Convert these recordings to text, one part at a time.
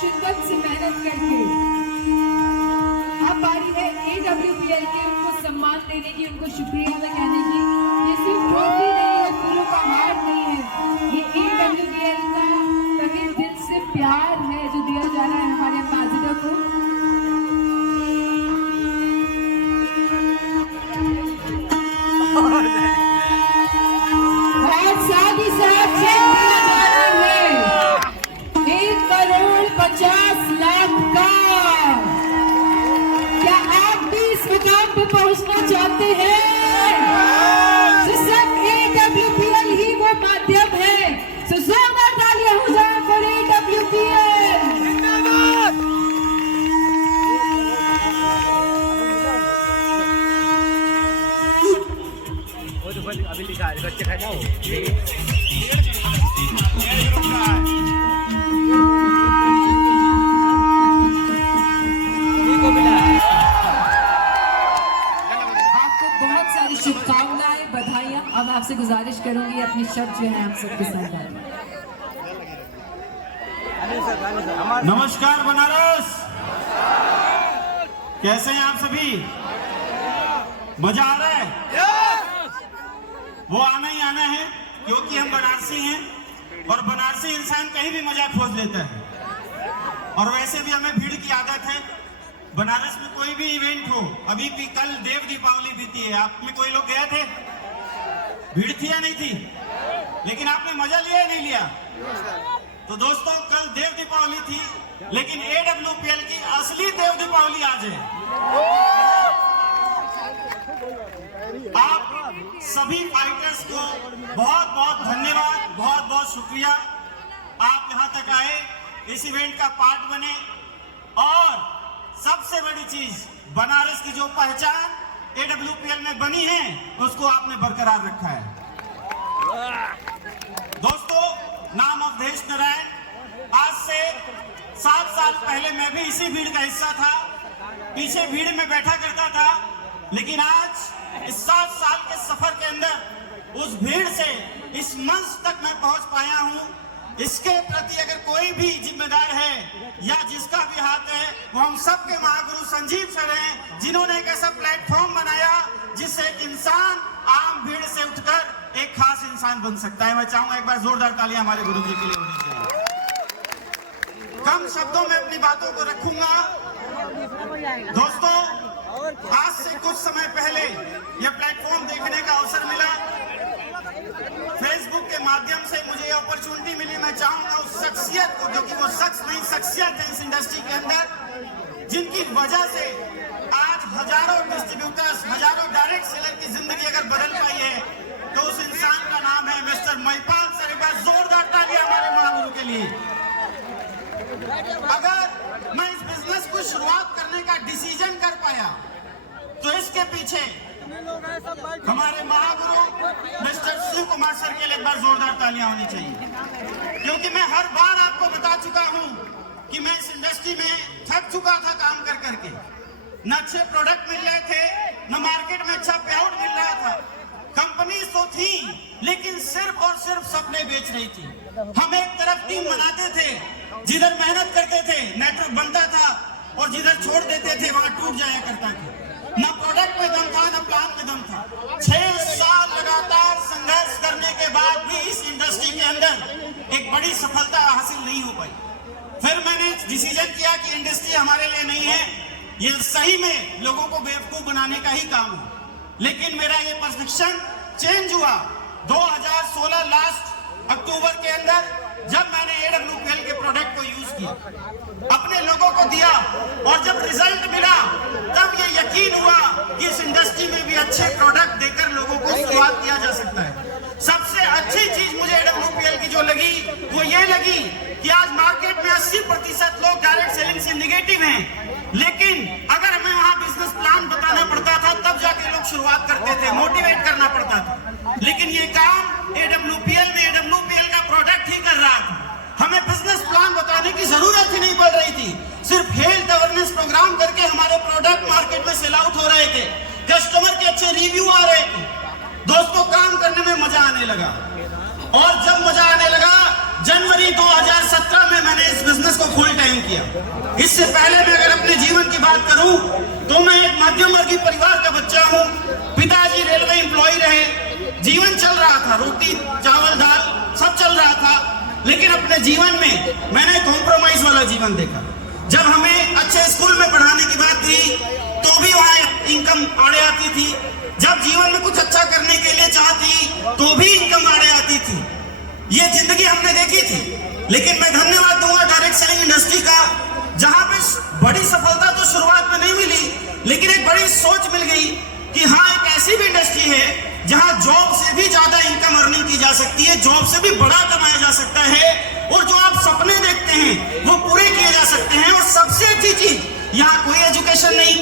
शिद्दत से मेहनत करके अब बारी है AWPL के उनको सम्मान देने की, उनको शुक्रिया अदा कहने की। ये सिर्फ ट्रॉफी नहीं है, फूलों का हार नहीं है, ये AWPL का तहे दिल से प्यार है जो दिया जा रहा है हमारे एम्बेसडर को। और साथ ही साथ चेक दिया जा रहा है 1,50,00,000 का। क्या आप भी इस मुकाम पे पहुंचना चाहते हैं? तो सिर्फ AWPL ही वो माध्यम है। तो जोरदार तालियां हो जाए for AWPL। अभी लिखा है बच्चे खाना हो आपको बहुत सारी शुभकामनाएं, बधाइयां। अब आपसे गुजारिश करूंगी अपनी शब्द जो है हम सबके साथ। नमस्कार बनारस, कैसे हैं आप सभी? मजा आ रहा है? वो आना ही आना है क्योंकि हम बनारसी हैं और बनारसी इंसान कहीं भी मजा खोज लेता है। और वैसे भी हमें भीड़ की आदत है। बनारस में कोई भी इवेंट हो, अभी भी कल देव दीपावली बीती है, आप में कोई लोग गए थे? भीड़ थी या नहीं थी? लेकिन आपने मजा लिया या नहीं लिया? तो दोस्तों कल देव दीपावली थी, लेकिन AWPL की असली देव दीपावली आज है। आप सभी फाइटर्स को बहुत बहुत धन्यवाद, बहुत बहुत शुक्रिया। आप यहाँ तक आए, इस इवेंट का पार्ट बने, और सबसे बड़ी चीज बनारस की जो पहचान AWPL में बनी है उसको आपने बरकरार रखा है। दोस्तों, नाम अवधेश नारायण। आज से 7 साल पहले मैं भी इसी भीड़ का हिस्सा था, पीछे भीड़ में बैठा करता था। लेकिन आज इस 7 साल के सफर के अंदर उस भीड़ से इस मंच तक मैं पहुंच पाया हूं। इसके प्रति अगर कोई भी जिम्मेदार है या जिसका भी हाथ है, वो हम सबके महागुरु संजीव सर हैं, जिन्होंने एक ऐसा प्लेटफॉर्म बनाया जिससे एक इंसान आम भीड़ से उठकर एक खास इंसान बन सकता है। मैं चाहूंगा एक बार जोरदार तालियां हमारे गुरु जी के लिए होनी चाहिए। कम शब्दों में अपनी बातों को रखूंगा। दोस्तों, आज से कुछ समय पहले यह प्लेटफॉर्म देखने का अवसर मिला, फेसबुक के माध्यम से मुझे ये अपॉर्चुनिटी मिली। मैं चाहूंगा उस शख्सियत को, क्योंकि वो शख्स नहीं शख्सियत है इस इंडस्ट्री के अंदर, जिनकी वजह से आज हजारों डिस्ट्रीब्यूटर्स, हजारों डायरेक्ट सेलर की जिंदगी अगर बदल पाई है, तो उस इंसान का नाम है मिस्टर महिपाल सर। एक बार जोरदार तालियां हमारे महागुरु के लिए। अगर मैं इस बिजनेस को शुरुआत करने का डिसीजन कर पाया, तो इसके पीछे हमारे महागुरु मिस्टर शिव कुमार सर के लिए एक बार जोरदार तालियां होनी चाहिए। क्योंकि मैं हर बार आपको बता चुका हूं कि मैं इस इंडस्ट्री में थक चुका था काम कर करके। न अच्छे प्रोडक्ट मिल रहे थे, न मार्केट में अच्छा पे आउट मिल रहा था। कंपनी तो थी, लेकिन सिर्फ और सिर्फ सपने बेच रही थी। हम एक तरफ टीम बनाते थे, जिधर मेहनत करते थे नेटवर्क बनता था, और जिधर छोड़ देते थे वहां टूट जाया करता था। न प्रोडक्ट में दम था, न प्लान में दम था। 6 साल लगातार संघर्ष करने के बाद भी इस इंडस्ट्री के अंदर एक बड़ी सफलता हासिल नहीं हो पाई। फिर मैंने डिसीजन किया कि इंडस्ट्री हमारे लिए नहीं है, ये सही में लोगों को बेवकूफ बनाने का ही काम है। लेकिन मेरा ये परसेप्शन चेंज हुआ 2016 लास्ट अक्टूबर के अंदर, जब मैंने AWPL के प्रोडक्ट को यूज किया, अपने लोगों को दिया, और जब रिजल्ट मिला तब ये यकीन हुआ कि इस इंडस्ट्री में भी अच्छे प्रोडक्ट देकर लोगों को शुरुआत किया जा सकता है। सबसे अच्छी चीज मुझे AWPL की जो लगी वो ये लगी कि आज मार्केट में 80% लोग डायरेक्ट सेलिंग से निगेटिव हैं। लेकिन अगर हमें वहां बिजनेस प्लान बताना पड़ता था, तब जाके लोग शुरुआत करते थे, मोटिवेट करना पड़ता था। लेकिन ये काम AWPL का प्रोडक्ट ही कर रहा था। हमें बिजनेस प्लान बताने की जरूरत ही नहीं पड़ रही थी। सिर्फ हेल्थ अवेयरनेस प्रोग्राम करके हमारे प्रोडक्ट मार्केट में सेल आउट हो रहे थे, कस्टमर के अच्छे रिव्यू आ रहे थे। दोस्तों, काम करने में मजा आने लगा, और जब मजा आने लगा जनवरी 2017 में मैंने इस बिजनेस को फुल टाइम किया। इससे पहले मैं अगर अपने जीवन की बात करूं तो मैं एक मध्यम वर्गीय परिवार का बच्चा हूं। पिताजी रेलवे एम्प्लॉय रहे, जीवन चल रहा था, रोटी चावल दाल सब चल रहा था, लेकिन अपने जीवन में मैंने कॉम्प्रोमाइज वाला जीवन देखा। जब हमें अच्छे स्कूल में पढ़ाने की बात थी तो भी वहां इनकम आड़े आती थी, जब जीवन में कुछ अच्छा करने के लिए चाहती तो भी इनकम आड़े आती थी। ये जिंदगी हमने देखी थी। लेकिन मैं धन्यवाद दूंगा डायरेक्ट सेलिंग इंडस्ट्री का, जहां पे बड़ी सफलता तो शुरुआत में नहीं मिली, लेकिन एक बड़ी सोच मिल गई कि हाँ, एक ऐसी भी इंडस्ट्री है जहां जॉब से भी ज्यादा इनकम अर्निंग की जा सकती है, जॉब से भी बड़ा कमाया जा सकता है, और जो आप सपने देखते हैं वो पूरे किए जा सकते हैं। और सबसे अच्छी चीज, यहाँ कोई एजुकेशन नहीं,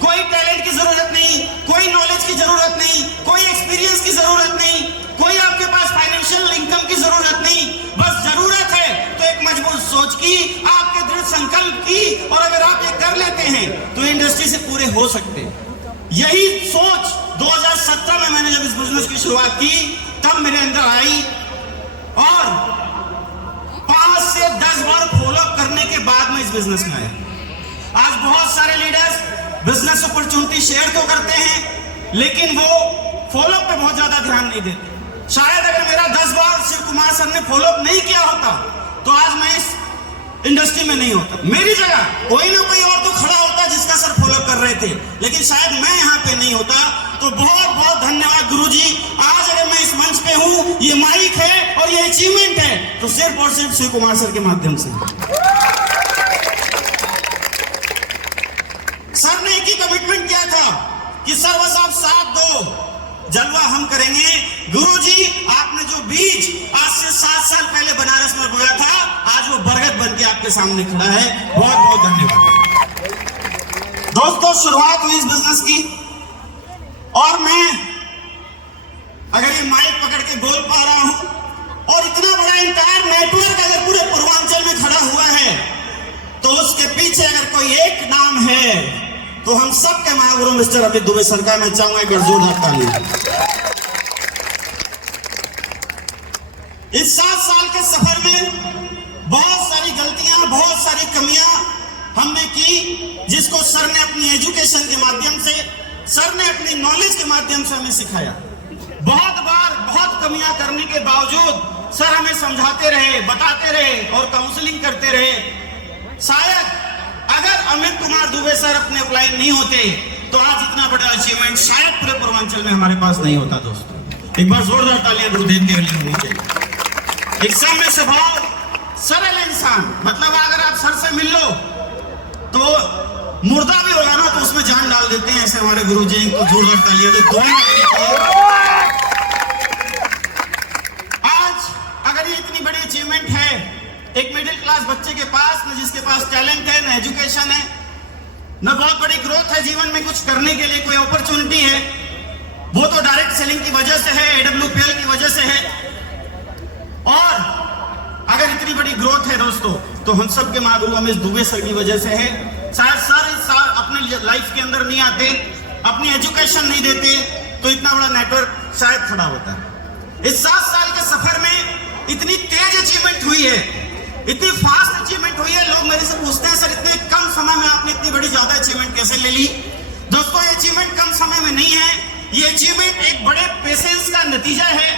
कोई टैलेंट की जरूरत नहीं, कोई नॉलेज की जरूरत नहीं, कोई एक्सपीरियंस की जरूरत नहीं, कोई आपके पास फाइनेंशियल इनकम की जरूरत नहीं। बस जरूरत है तो एक मजबूत सोच की, आपके दृढ़ संकल्प की, और अगर आप ये कर लेते हैं तो इंडस्ट्री से पूरे हो सकते हैं। यही सोच 2017 में मैंने जब इस बिजनेस की शुरुआत की तब मेरे अंदर आई, और 5 से 10 बार फॉलोअप करने के बाद मैं इस बिजनेस में आया। आज बहुत सारे लीडर्स बिजनेस अपॉर्चुनिटी शेयर तो करते हैं, लेकिन वो फॉलोअप पे बहुत ज्यादा ध्यान नहीं देते। शायद अगर मेरा 10 बार शिव कुमार सर ने फॉलोअप नहीं किया होता तो आज मैं इस इंडस्ट्री में नहीं होता। मेरी जगह कोई ना कोई और तो खड़ा होता जिसका सर फॉलोअप कर रहे थे, लेकिन शायद मैं यहाँ पे नहीं होता। तो बहुत बहुत धन्यवाद गुरुजी। आज अगर मैं इस मंच पे हूँ, ये माइक है और ये अचीवमेंट है, तो सिर्फ और सिर्फ शिव कुमार सर के माध्यम से। सर ने एक ही कमिटमेंट किया था कि सर बस आप साथ दो, जलवा हम करेंगे। गुरुजी, आपने जो बीज आज से 7 साल पहले बनारस में बोया था, आज वो बरगद बन के आपके सामने खड़ा है। बहुत बहुत धन्यवाद। दोस्तों, शुरुआत हुई इस बिजनेस की, और मैं अगर ये माइक पकड़ के बोल पा रहा हूं, और इतना बड़ा इंटायर नेटवर्क अगर पूरे पूर्वांचल में खड़ा हुआ है, तो उसके पीछे अगर कोई एक नाम है तो हम सब के महागुरु मिस्टर अमित दुबे सर का मैं चाहूंगा एक जोरदार ताली। इस 7 साल के सफर में बहुत सारी गलतियां, बहुत सारी कमियां हमने की, जिसको सर ने अपनी एजुकेशन के माध्यम से, सर ने अपनी नॉलेज के माध्यम से हमें सिखाया। बहुत बार बहुत कमियां करने के बावजूद सर हमें समझाते रहे, बताते रहे और काउंसलिंग करते रहे। शायद अगर अमित कुमार दुबे सर अपने अपलाइन नहीं होते तो आज इतना बड़ा अचीवमेंट शायद पूरे पूर्वांचल में हमारे पास नहीं होता। दोस्तों, एक बार जोरदार तालियां गुरुदेव के लिए होनी चाहिए। एक सौम्य स्वभाव, सरल इंसान, मतलब अगर आप सर से मिल लो तो मुर्दा भी होगा ना तो उसमें जान डाल देते हैं, ऐसे हमारे गुरुजी को जोरदार तालियां दे। आज अगर ये इतनी बड़ी अचीवमेंट है एक मिडिल क्लास बच्चे के पास, न जिसके पास टैलेंट है, न एजुकेशन है, न बहुत बड़ी ग्रोथ है जीवन में कुछ करने के लिए कोई अपॉर्चुनिटी है, वो तो डायरेक्ट सेलिंग की वजह से है, AWPL की वजह से है। और अगर इतनी बड़ी ग्रोथ है दोस्तों, तो हम सब के महागुरु अमित दुबे सर की वजह से है। शायद सर इस साल अपने लाइफ के अंदर नहीं आते, अपनी एजुकेशन नहीं देते, तो इतना बड़ा नेटवर्क शायद खड़ा होता है। इस 7 साल के सफर में इतनी तेज अचीवमेंट हुई है, इतनी फास्ट अचीवमेंट हुई है। लोग मेरे से पूछते हैं, सर इतने कम समय में आपने इतनी बड़ी ज्यादा अचीवमेंट कैसे ले ली? दोस्तों, ये अचीवमेंट कम समय में नहीं है, ये अचीवमेंट एक बड़े पेशेंस का नतीजा है।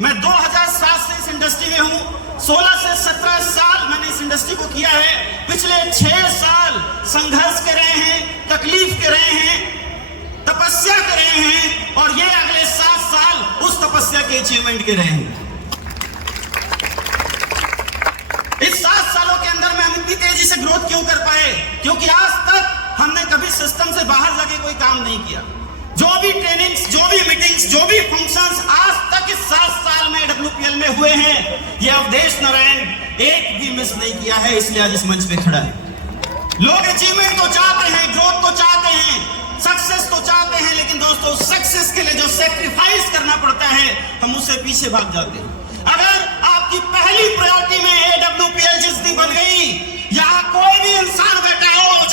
मैं 2007 से इस इंडस्ट्री में हूँ, 16 से 17 साल मैंने इस इंडस्ट्री को किया है। पिछले 6 साल संघर्ष कर रहे हैं, तकलीफ कर रहे हैं, तपस्या कर रहे हैं, और ये अगले 7 साल उस तपस्या के अचीवमेंट के रहे हैं। इस 7 सालों के अंदर में हम इतनी तेजी से ग्रोथ क्यों कर पाए? क्योंकि आज तक हमने कभी सिस्टम से बाहर जाके कोई काम नहीं किया। जो भी ट्रेनिंग्स, जो भी मीटिंग्स, जो भी फंक्शंस आज तक इस 7 साल में AWPL में हुए हैं, ये अवधेश नारायण एक भी मिस नहीं किया है, इसलिए आज इस मंच पे खड़ा है। लोग अचीवमेंट तो चाहते हैं, ग्रोथ तो चाहते हैं, सक्सेस तो चाहते हैं, लेकिन दोस्तों सक्सेस के लिए जो सेक्रीफाइस करना पड़ता है हम उससे पीछे भाग जाते हैं। अगर आपकी पहली प्रायोरिटी में AWPL जिस दिन बन गई, यहाँ कोई भी इंसान बैठा हो,